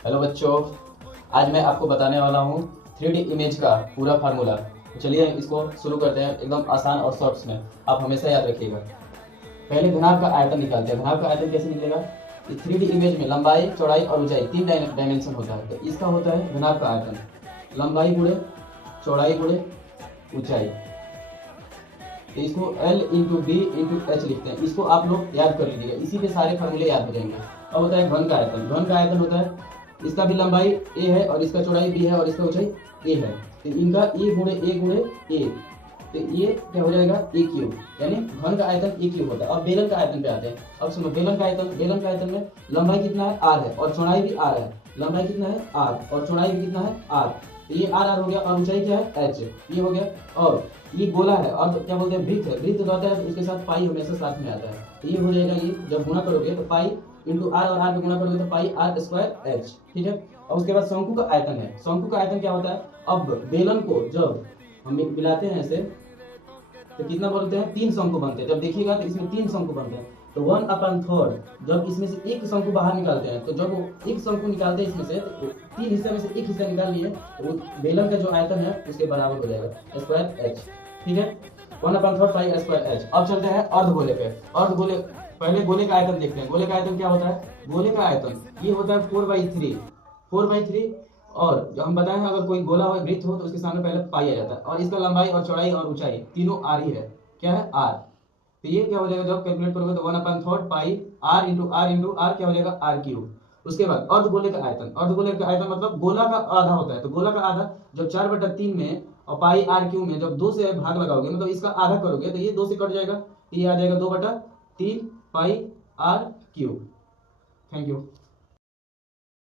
Hello बच्चों, आज मैं आपको बताने वाला हूँ 3D इमेज का पूरा फार्मूला। तो चलिए इसको शुरू करते हैं एकदम आसान और शॉर्ट्स में। आप हमेशा याद रखिएगा। पहले घनाभ का आयतन निकालते हैं। घनाभ का आयतन कैसे निकलेगा? इस 3D इमेज में लंबाई, चौड़ाई और ऊंचाई तीन डायमेंशन होता है। तो इसका होता है घनाभ का आयतन, लंबाई गुणे चौड़ाई गुणे ऊंचाई। तो इसको L into D into H लिखते हैं। इसको आप लोग याद कर लीजिएगा, इसी पे सारे फार्मूले याद हो जाएंगे। अब होता है घन का आयतन। घन का आयतन होता है, इसका भी लंबाई a है और इसका चौड़ाई b है और इसका ऊंचाई a है। तो इनका e गुणे a, तो ये क्या हो जाएगा a क्यूब, यानी घन का आयतन a क्यूब होता है। अब बेलन का आयतन पे आते हैं। अब सुनो, बेलन का आयतन में लंबाई कितना है r है और चौड़ाई भी r है। लंबाई कितना है r और चौड़ाई भी कितना है r। तो ये r हो गया और ऊंचाई क्या है h, ये हो गया। और ये गोला है और क्या बोलते हैं वृत्त है। वृत्त रहता है तो उसके साथ पाई हमेशा साथ में आता है। तो ये हो जाएगा, ये जब गुणा करोगे तो पाई इंटू आर और आर पे गुणा करोगे तो पाई आर स्क्वायर एच, ठीक है। और उसके बाद शंकु का आयतन है। शंकु का आयतन क्या होता है? अब बेलन को जब हम मिलाते हैं ऐसे तो कितना बोलते हैं? तीन शंकु बनते हैं। जब देखिएगा तो इसमें तीन शंकु बनते हैं। तो 1/3 जब इसमें से एक शंकु बाहर निकालते हैं, तो जब वो एक शंकु निकालते हैं इसमें से, तो तीन हिस्से में से एक हिस्सा निकाल लिए तो बेलन का जो आयतन है उसके बराबर हो जाएगा स्क्वायर एच, ठीक है। 1/3 पाई स्क्वायर एच। अब चलते हैं अर्धगोले पे। अर्धगोले, पहले गोले का आयतन देखते हैं। गोले का आयतन क्या होता है? गोले का आयतन ये होता है 4/3। और जो हम बताए हैं, अगर कोई गोला हो, वृत्त हो, तो उसके सामने पहले पाई आ जाता है। और इसका लंबाई और चौड़ाई और ऊंचाई तीनों आर ही है। क्या है? आर। तो ये क्या हो जाएगा जब कैलकुलेट करोगे तो 1/3 पाई आर इंटू आर क्या हो जाएगा? R cube. उसके बाद अर्धगोले का आयतन। अर्धगोले का आयतन मतलब गोला का आधा होता है। तो गोला का आधा जब 4/3 में और पाई आर क्यूब में जब 2 से भाग लगाओगे, मतलब इसका आधा करोगे, तो ये 2 से कट जाएगा, ये आ जाएगा 2/3 पाई आर क्यूब। Thank you.